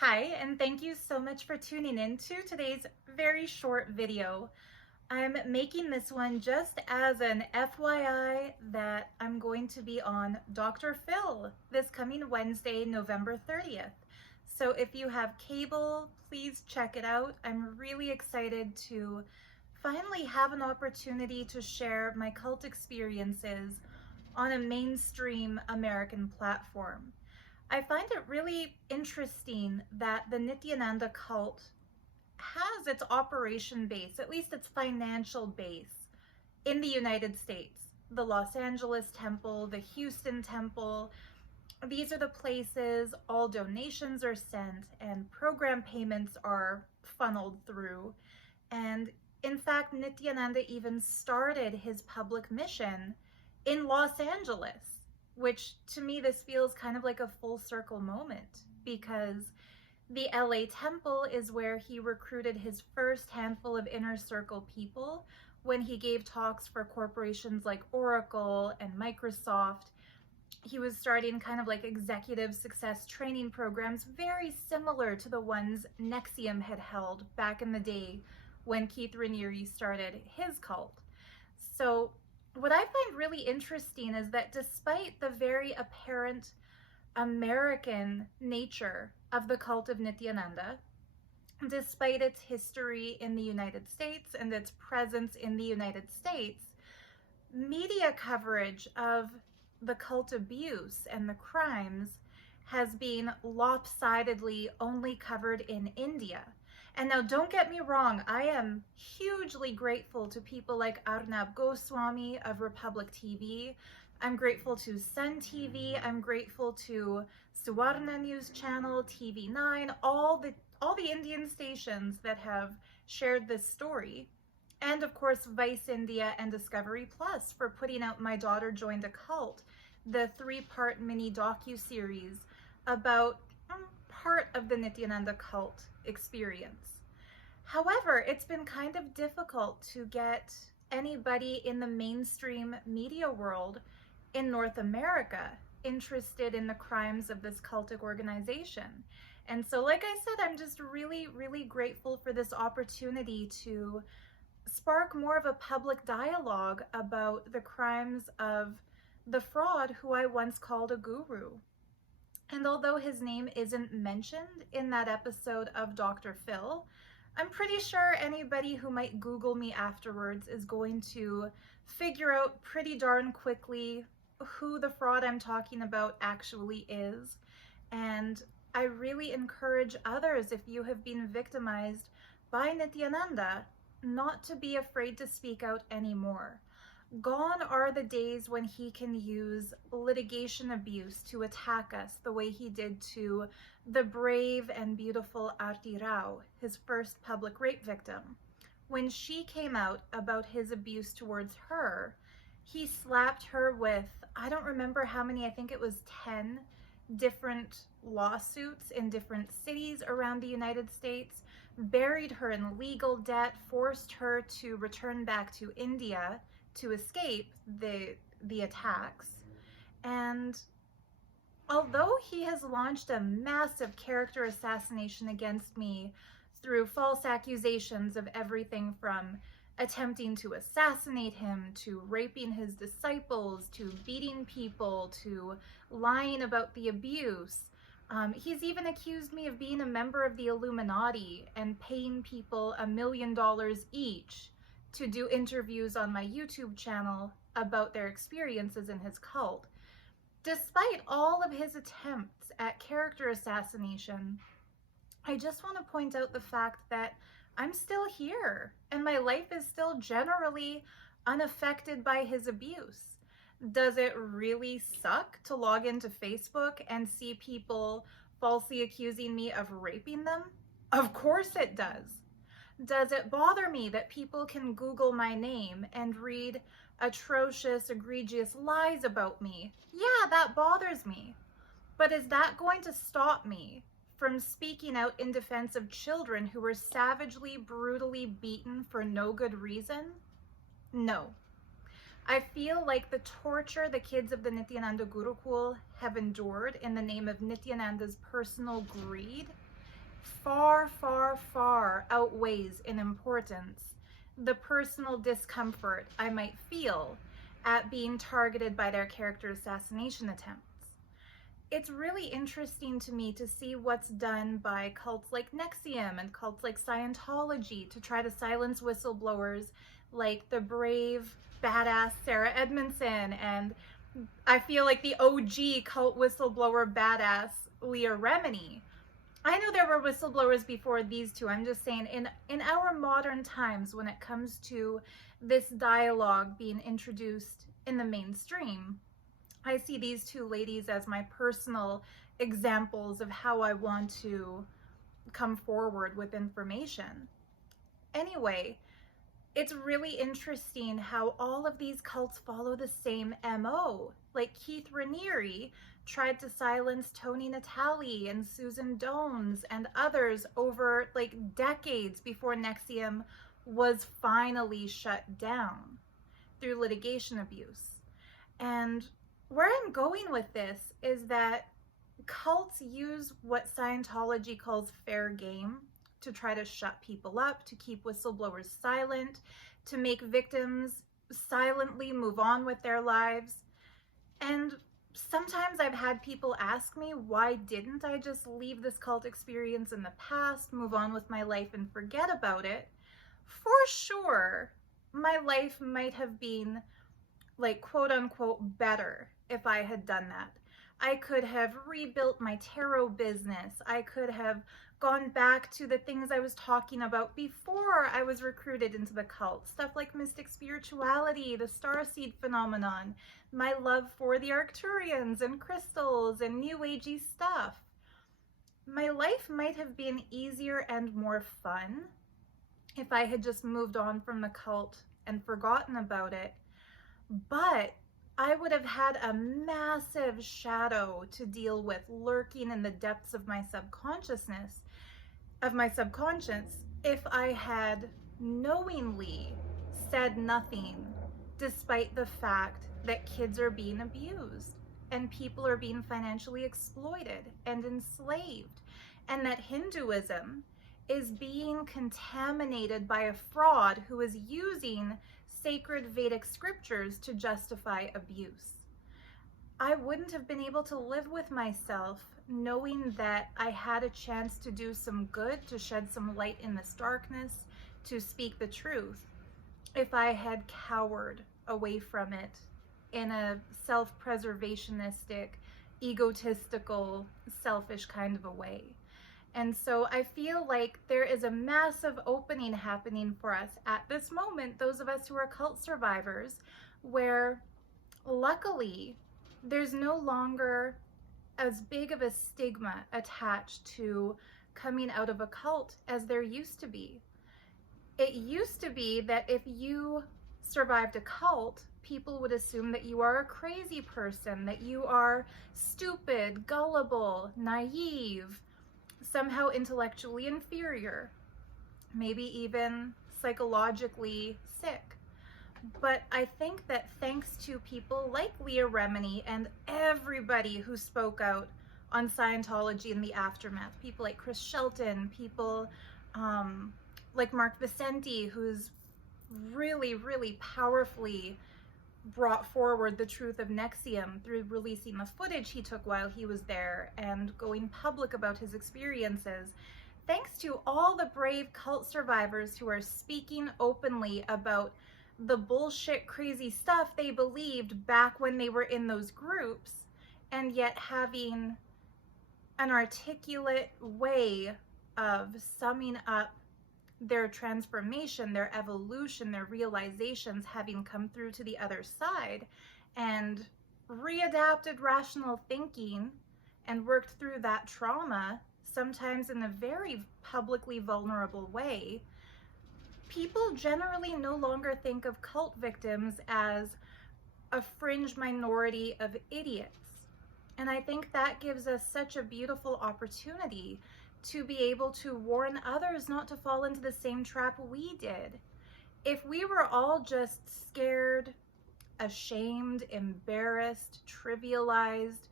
Hi, and thank you so much for tuning in to today's very short video. I'm making this one just as an FYI that I'm going to be on Dr. Phil this coming Wednesday, November 30th. So if you have cable, please check it out. I'm really excited to finally have an opportunity to share my cult experiences on a mainstream American platform. I find it really interesting that the Nithyananda cult has its operation base, at least its financial base, in the United States. The Los Angeles Temple, the Houston Temple, these are the places all donations are sent and program payments are funneled through. And in fact, Nithyananda even started his public mission in Los Angeles, which to me, this feels kind of like a full circle moment because the LA Temple is where he recruited his first handful of inner circle people when he gave talks for corporations like Oracle and Microsoft. He was starting kind of like executive success training programs very similar to the ones NXIVM had held back in the day when Keith Raniere started his cult. So what I find really interesting is that despite the very apparent American nature of the cult of Nithyananda, despite its history in the United States and its presence in the United States, media coverage of the cult abuse and the crimes has been lopsidedly only covered in India. And now don't get me wrong, I am hugely grateful to people like Arnab Goswami of Republic TV. I'm grateful to Sun TV. I'm grateful to Suwarna News Channel, TV9, all the Indian stations that have shared this story. And of course, Vice India and Discovery Plus for putting out My Daughter Joined a Cult, the 3-part mini docu-series about part of the Nithyananda cult experience. However, it's been kind of difficult to get anybody in the mainstream media world in North America interested in the crimes of this cultic organization. And so, like I said, I'm just really, really grateful for this opportunity to spark more of a public dialogue about the crimes of the fraud who I once called a guru. And although his name isn't mentioned in that episode of Dr. Phil, I'm pretty sure anybody who might Google me afterwards is going to figure out pretty darn quickly who the fraud I'm talking about actually is. And I really encourage others, if you have been victimized by Nithyananda, not to be afraid to speak out anymore. Gone are the days when he can use litigation abuse to attack us the way he did to the brave and beautiful Aarti Rao, his first public rape victim. When she came out about his abuse towards her, he slapped her with, I don't remember how many, I think it was 10 different lawsuits in different cities around the United States, buried her in legal debt, forced her to return back to India to escape the attacks. And although he has launched a massive character assassination against me through false accusations of everything from attempting to assassinate him, to raping his disciples, to beating people, to lying about the abuse, he's even accused me of being a member of the Illuminati and paying people $1 million each to do interviews on my YouTube channel about their experiences in his cult. Despite all of his attempts at character assassination, I just want to point out the fact that I'm still here and my life is still generally unaffected by his abuse. Does it really suck to log into Facebook and see people falsely accusing me of raping them? Of course it does. Does it bother me that people can Google my name and read atrocious, egregious lies about me? Yeah, that bothers me. But is that going to stop me from speaking out in defense of children who were savagely, brutally beaten for no good reason? No. I feel like the torture the kids of the Nithyananda Gurukul have endured in the name of Nithyananda's personal greed far, far, far outweighs in importance the personal discomfort I might feel at being targeted by their character assassination attempts. It's really interesting to me to see what's done by cults like NXIVM and cults like Scientology to try to silence whistleblowers like the brave, badass Sarah Edmondson, and I feel like the OG cult whistleblower badass Leah Remini. I know there were whistleblowers before these two. I'm just saying, in our modern times, when it comes to this dialogue being introduced in the mainstream, I see these two ladies as my personal examples of how I want to come forward with information. Anyway, it's really interesting how all of these cults follow the same MO. Like Keith Raniere tried to silence Tony Natale and Susan Dones and others over like decades before NXIVM was finally shut down through litigation abuse. And where I'm going with this is that cults use what Scientology calls fair game to try to shut people up, to keep whistleblowers silent, to make victims silently move on with their lives. And sometimes I've had people ask me, why didn't I just leave this cult experience in the past, move on with my life and forget about it? For sure, my life might have been like quote unquote better if I had done that. I could have rebuilt my tarot business. I could have gone back to the things I was talking about before I was recruited into the cult. Stuff like mystic spirituality, the starseed phenomenon, my love for the Arcturians and crystals and new agey stuff. My life might have been easier and more fun if I had just moved on from the cult and forgotten about it. But I would have had a massive shadow to deal with lurking in the depths of my subconscious, if I had knowingly said nothing, despite the fact that kids are being abused and people are being financially exploited and enslaved, and that Hinduism is being contaminated by a fraud who is using sacred Vedic scriptures to justify abuse. I wouldn't have been able to live with myself knowing that I had a chance to do some good, to shed some light in this darkness, to speak the truth, if I had cowered away from it in a self-preservationistic, egotistical, selfish kind of a way. And so I feel like there is a massive opening happening for us at this moment, those of us who are cult survivors, where luckily there's no longer as big of a stigma attached to coming out of a cult as there used to be. It used to be that if you survived a cult, people would assume that you are a crazy person, that you are stupid, gullible, naive, somehow intellectually inferior, maybe even psychologically sick. But I think that thanks to people like Leah Remini and everybody who spoke out on Scientology in the aftermath, people like Chris Shelton, people like Mark Vicente, who's really, really powerfully brought forward the truth of NXIVM through releasing the footage he took while he was there and going public about his experiences. Thanks to all the brave cult survivors who are speaking openly about the bullshit, crazy stuff they believed back when they were in those groups, and yet having an articulate way of summing up their transformation, their evolution, their realizations, having come through to the other side and readapted rational thinking and worked through that trauma, sometimes in a very publicly vulnerable way. People generally no longer think of cult victims as a fringe minority of idiots. And I think that gives us such a beautiful opportunity to be able to warn others not to fall into the same trap we did. If we were all just scared, ashamed, embarrassed, trivialized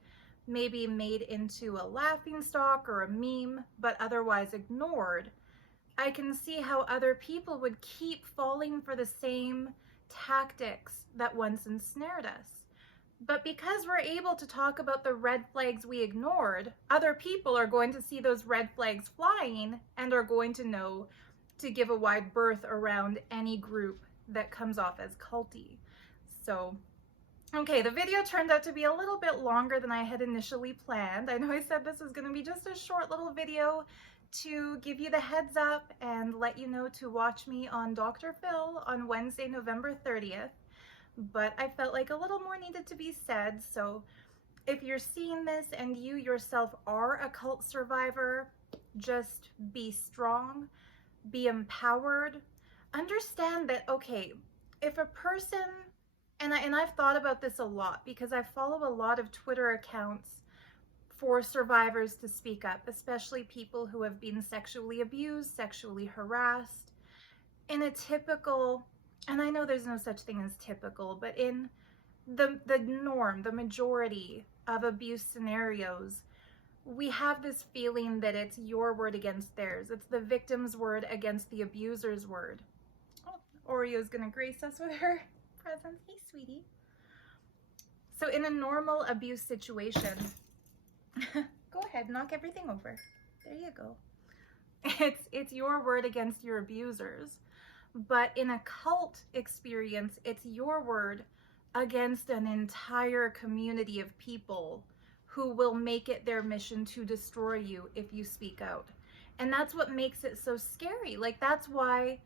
maybe made into a laughingstock or a meme, but otherwise ignored, I can see how other people would keep falling for the same tactics that once ensnared us. But because we're able to talk about the red flags we ignored, other people are going to see those red flags flying and are going to know to give a wide berth around any group that comes off as culty. So, okay, the video turned out to be a little bit longer than I had initially planned. I know I said this was going to be just a short little video to give you the heads up and let you know to watch me on Dr. Phil on Wednesday, November 30th. But I felt like a little more needed to be said. So if you're seeing this and you yourself are a cult survivor, just be strong, be empowered. Understand that, okay, if a person, and I've thought about this a lot because I follow a lot of Twitter accounts for survivors to speak up, especially people who have been sexually abused, sexually harassed. In a typical, and I know there's no such thing as typical, but in the norm, the majority of abuse scenarios, we have this feeling that it's your word against theirs. It's the victim's word against the abuser's word. Oh, Oreo's gonna grace us with her presence. Hey, sweetie. So in a normal abuse situation, go ahead, knock everything over. There you go. It's your word against your abusers. But in a cult experience, it's your word against an entire community of people who will make it their mission to destroy you if you speak out. And that's what makes it so scary. Like, that's why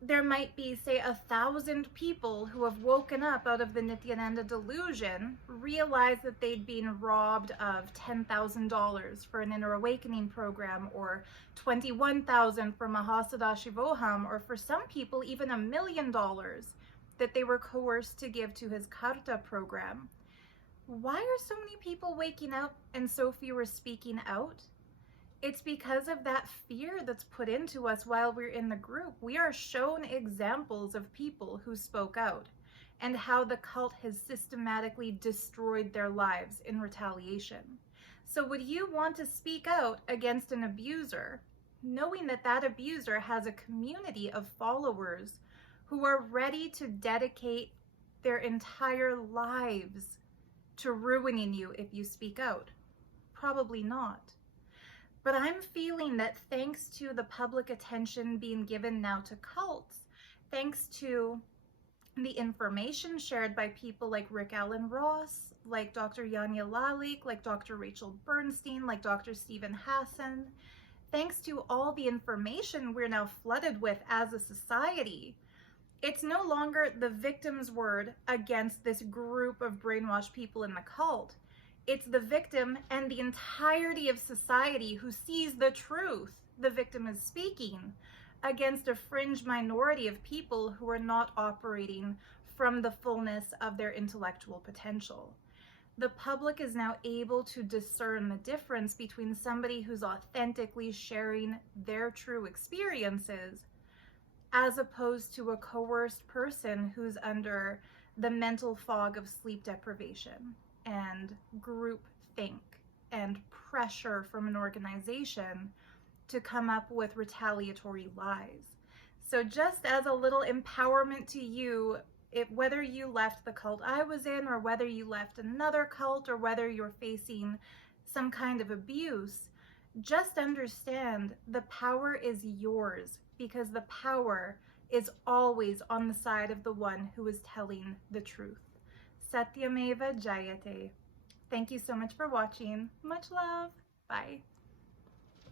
there might be, say, 1,000 people who have woken up out of the Nithyananda delusion, realized that they'd been robbed of $10,000 for an inner awakening program, or $21,000 from a Hasada Shivoham, or for some people even $1 million that they were coerced to give to his Karta program. Why are so many people waking up and so few are speaking out? It's because of that fear that's put into us while we're in the group. We are shown examples of people who spoke out and how the cult has systematically destroyed their lives in retaliation. So would you want to speak out against an abuser, knowing that that abuser has a community of followers who are ready to dedicate their entire lives to ruining you if you speak out? Probably not. But I'm feeling that thanks to the public attention being given now to cults, thanks to the information shared by people like Rick Allen Ross, like Dr. Yanya Lalik, like Dr. Rachel Bernstein, like Dr. Stephen Hassan, thanks to all the information we're now flooded with as a society, it's no longer the victim's word against this group of brainwashed people in the cult. It's the victim and the entirety of society who sees the truth the victim is speaking against a fringe minority of people who are not operating from the fullness of their intellectual potential. The public is now able to discern the difference between somebody who's authentically sharing their true experiences as opposed to a coerced person who's under the mental fog of sleep deprivation and groupthink and pressure from an organization to come up with retaliatory lies. So just as a little empowerment to you, whether you left the cult I was in, or whether you left another cult, or whether you're facing some kind of abuse, just understand the power is yours, because the power is always on the side of the one who is telling the truth. Satyameva Jayate. Thank you so much for watching. Much love. Bye.